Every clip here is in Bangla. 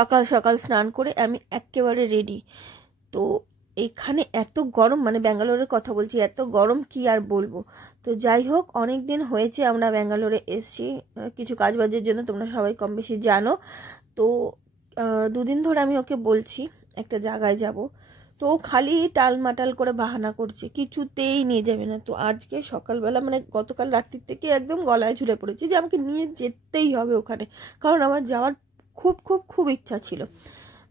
সকাল সকাল স্নান করে আমি একেবারে রেডি। তো এখানে এত গরম, মানে ব্যাঙ্গালোরের কথা বলছি, এত গরম কি আর বলবো। তো যাই হোক, অনেক দিন হয়েছে আমরা ব্যাঙ্গালোরে এসেছি কিছু কাজবাজের জন্য, তোমরা সবাই কম বেশি জানো। তো দুদিন ধরে আমি ওকে বলছি একটা জায়গায় যাব, তো খালি টালমাটাল করে বাহানা করছে, কিছুতেই নিয়ে যাবে না। তো আজকে সকালবেলা, মানে গতকাল রাত্রির থেকে একদম গলায় ঝুলে পড়েছি যে আমাকে নিয়ে যেতেই হবে ওখানে, কারণ আমার যাওয়ার খুব খুব খুব ইচ্ছা ছিল।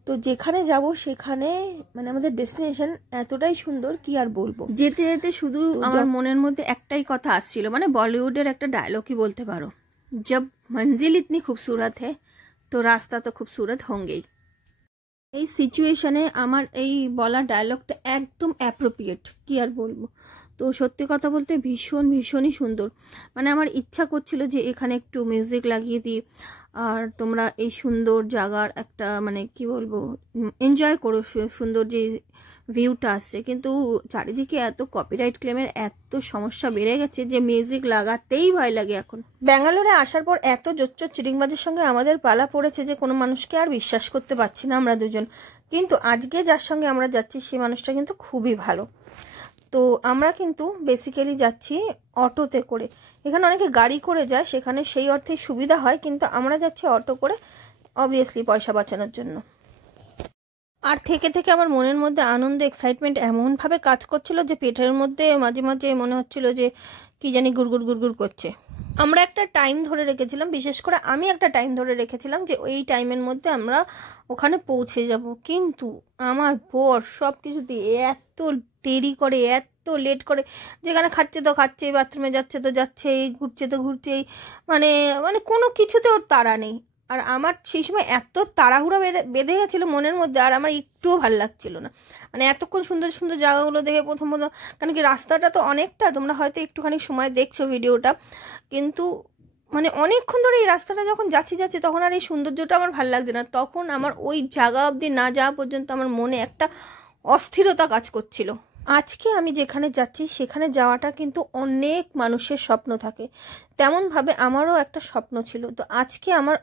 তো যেখানে যাব সেখানে মানে আমাদের ডেস্টিনেশন এতটাই সুন্দর কি আর বলবো। যেতে যেতে শুধু আমার মনের মধ্যে একটাই কথা আসছিল, মানে বলিউডের একটা ডায়লগই বলতে পারো, জব মঞ্জিল ইতনি খুবসুরত হ্যায় তো রাস্তা তো খুবসুরত হোঙ্গেই। এই সিচুয়েশনে আমার এই বলা ডায়লগটা একদম অ্যাপ্রোপ্রিয়েট, কি আর বলবো। তো সত্যি কথা বলতে ভীষণই সুন্দর, মানে আমার ইচ্ছা করছিল যে এখানে একটু মিউজিক লাগিয়ে দিই আর তোমরা এই সুন্দর জায়গার একটা মানে কি বলবো এনজয় করো, সুন্দর যে ভিউটা আসছে। কিন্তু চারিদিকে এত কপিরাইট ক্লেমের এত সমস্যা বেড়ে গেছে যে মিউজিক লাগাতেই ভয় লাগে এখন। ব্যাঙ্গালোরে আসার পর এত জোচ্চোর চিটিংবাজের সঙ্গে আমাদের পালা পড়েছে যে কোনো মানুষকে আর বিশ্বাস করতে পারছি না আমরা দুজন। কিন্তু আজকে যার সঙ্গে আমরা যাচ্ছি সেই মানুষটা কিন্তু খুবই ভালো। তো আমরা কিন্তু বেসিক্যালি যাচ্ছি অটোতে করে। এখানে অনেকে গাড়ি করে যায়, সেখানে সেই অর্থে সুবিধা হয়, কিন্তু আমরা যাচ্ছি অটো করে, অবভিয়াসলি পয়সা বাঁচানোর জন্য। আর থেকে থেকে আমার মনের মধ্যে আনন্দ, এক্সাইটমেন্ট এমনভাবে কাজ করছিল যে পেটের মধ্যে মাঝে মাঝে মনে হচ্ছিল যে কি জানি গুড়গুড় গুড়গুড় করছে। আমরা একটা টাইম ধরে রেখেছিলাম, বিশেষ করে আমি একটা টাইম ধরে রেখেছিলাম যে ওই টাইমের মধ্যে আমরা ওখানে পৌঁছে যাব। কিন্তু আমার বর সব কিছুতে এত দেরি করে, এত লেট করে, যেখানে খাচ্ছে তো খাচ্ছেই, বাথরুমে যাচ্ছে তো যাচ্ছেই, ঘুরছে তো ঘুরছেই, মানে মানে কোনো কিছুতে ওর তাড়া নেই। আর আমার সেই সময় এত তাড়াহুড়া বেঁধে গেছিলো মনের মধ্যে, আর আমার একটুও ভাল লাগছিল না। মানে এতক্ষণ সুন্দর সুন্দর জায়গাগুলো দেখে প্রথম, কারণ কি রাস্তাটা তো অনেকটা, তোমরা হয়তো একটুখানি সময় দেখছো ভিডিওটা, কিন্তু মানে অনেকক্ষণ ধরে এই রাস্তাটা যখন যাচ্ছি তখন আর এই সৌন্দর্যটা আমার ভাল লাগছে না। তখন আমার ওই জায়গা অবধি না যাওয়া পর্যন্ত আমার মনে একটা অস্থিরতা কাজ করছিল। আজকে আমি যেখানে যাচ্ছি সেখানে যাওয়াটা কিন্তু অনেক মানুষের স্বপ্ন থাকে, তেমনভাবে আমারও একটা স্বপ্ন ছিল। তো আজকে আমার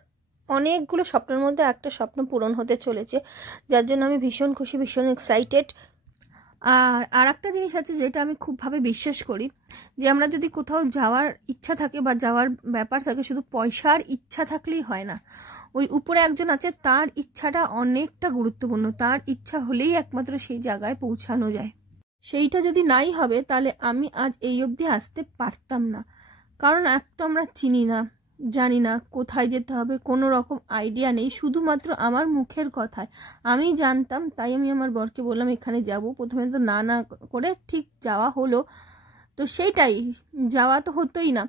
অনেকগুলো স্বপ্নের মধ্যে একটা স্বপ্ন পূরণ হতে চলেছে, যার জন্য আমি ভীষণ খুশি, ভীষণ এক্সাইটেড। আর একটা জিনিস আছে যেটা আমি খুবভাবে বিশ্বাস করি, যে আমরা যদি কোথাও যাওয়ার ইচ্ছা থাকে বা যাওয়ার ব্যাপার থাকে, শুধু পয়সার ইচ্ছা থাকলেই হয় না। ওই উপরে একজন আছে, তার ইচ্ছাটা অনেকটা গুরুত্বপূর্ণ, তার ইচ্ছা হলেই একমাত্র সেই জায়গায় পৌঁছানো যায়। সেইটা যদি নাই হবে তাহলে আমি আজ এই অবধি আসতে পারতাম না। কারণ এক তো আমরা চিনি না, জানি না কোথায় যেতে হবে, কোনো রকম আইডিয়া নেই, শুধুমাত্র আমার মুখের কথায় আমি জানতাম। তাই আমি আমার বরকে বললাম এখানে যাব। প্রথমে তো না না করে ঠিক যাওয়া হলো। তো সেইটাই, যাওয়া তো হতোই না,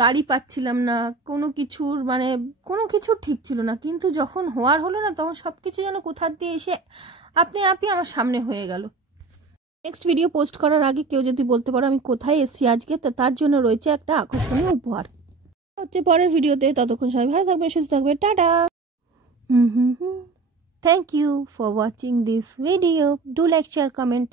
গাড়ি পাচ্ছিলাম না, কোনো কিছুর মানে কোনো কিছু ঠিক ছিল না। কিন্তু যখন হওয়ার হলো না, তখন সব কিছু যেন কোথার দিয়ে এসে আপনি আমার সামনে হয়ে গেল। নেক্সট ভিডিও পোস্ট করার আগে কেউ যদি বলতে পারো আমি কোথায় এসেছি আজকে, তার জন্য রয়েছে একটা আকর্ষণীয় উপহার। হচ্ছে পরের ভিডিওতে, ততক্ষণ সবাই ভালো থাকবে, সুস্থ থাকবে, tata. Thank you for watching this video. Do like, share, comment.